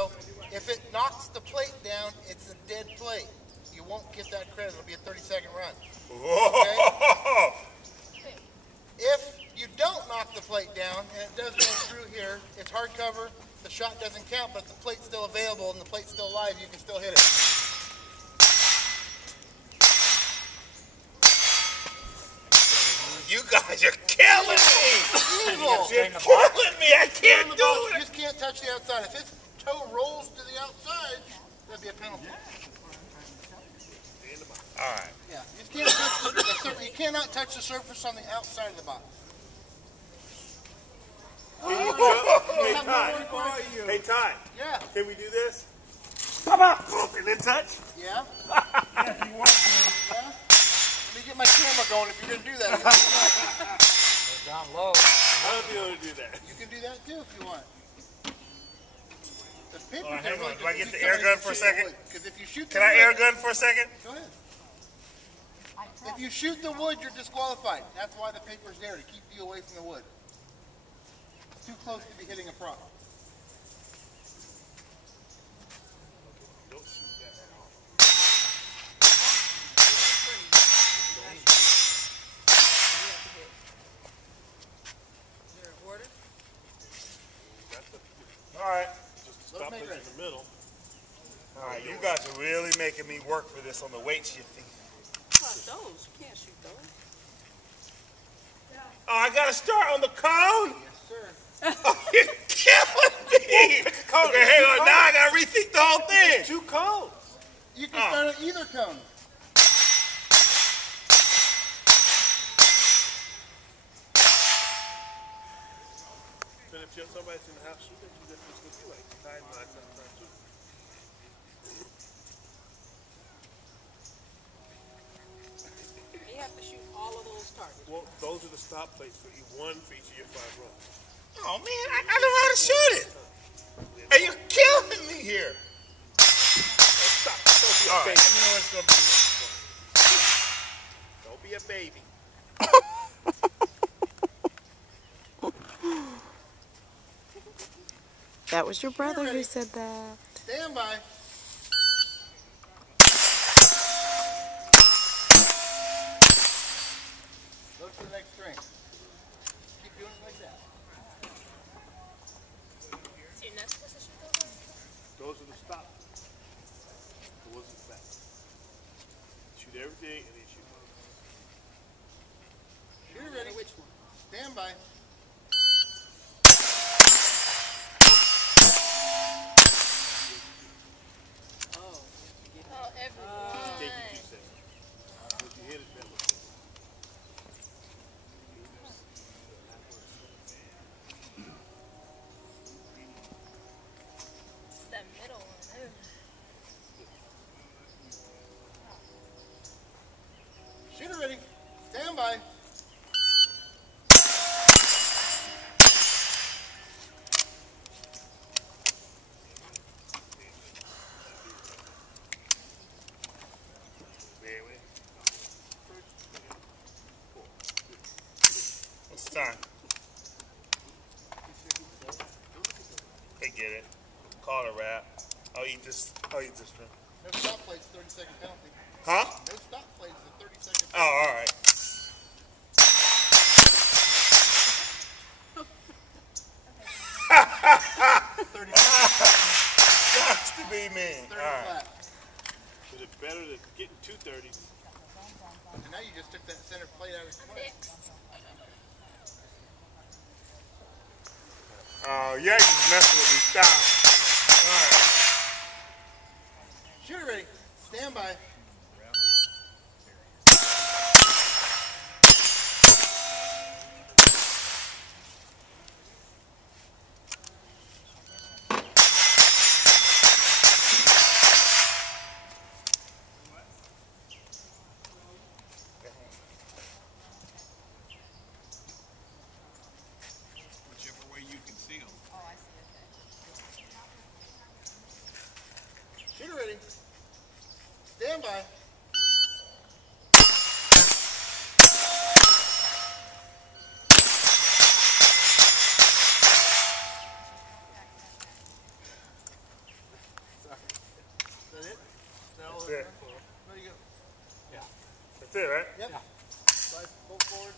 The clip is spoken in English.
So if it knocks the plate down, it's a dead plate. You won't get that credit. It'll be a 30-second run. Okay? If you don't knock the plate down and it does go through here, it's hardcover. The shot doesn't count, but if the plate's still available and the plate's still alive, you can still hit it. You guys are killing me! You're killing me! I can't do it! You just can't touch the outside. If its toe rolls to the outside, that'd be a penalty. All right. Yeah, you just can't touch you cannot touch the surface on the outside of the box. Hey, Ty. Yeah. Can we do this? Pop, and then touch? Yeah. Yeah, if you want to. Yeah. Let me get my camera going if you're going to do that. Down low. I don't be able to do that. You can do that too if you want. Oh, hang on. Do I get the air gun for a second? If you shoot Can I air gun for a second? Go ahead. If you shoot the wood, you're disqualified. That's why the paper's there, to keep you away from the wood. It's too close to be hitting a prop. Don't shoot that at all. Is there an order? All right. Just stop it in the middle. All right, you guys are really making me work for this on the weight shifting. Those. You can't shoot those. Oh, I got to start on the cone? Yes, sir. Oh, you're killing me. Okay, hang on. Now I got to rethink the whole thing. 2 cones. You can start on either cone. Then if somebody's in the house shooting, you just going to be like, time lines up, time too. You have to shoot all of those targets. Well, those are the stop plates for each one for each of your 5 rows. Oh, man, I know how to shoot it. Hey, you're killing me here. Stop. Don't be a All right, baby. you know what's going to be. Don't be a baby. That was your brother who said that. Stand by. Go to the next string. Keep doing it like that. So you're not supposed to shoot those? Those are the stop. Those are the back. Shoot everything and then shoot those. Shooter ready. Which one? Stand by. Oh, everyone. Take it 2 seconds. Once you hit it, that looks good. It's that middle one. Shooter ready. Stand by. What's the time? They get it. Call it a wrap. I'll eat this. I'll eat this. No stop plates, 30-second penalty. Huh? No stop plates is a 30-second penalty. Oh, all right. Sucks to be me. 30 All right. flat. Is it better than getting 2 30s? And now you just took that center plate out of his plate. Oh, yeah, you just messing with me. Stop. All right. Shooter ready. Stand by. Whichever way you can see them. Shooter ready. Stand by. it. There you go. That's it, right? Yep. Yeah. Slide bolt forward.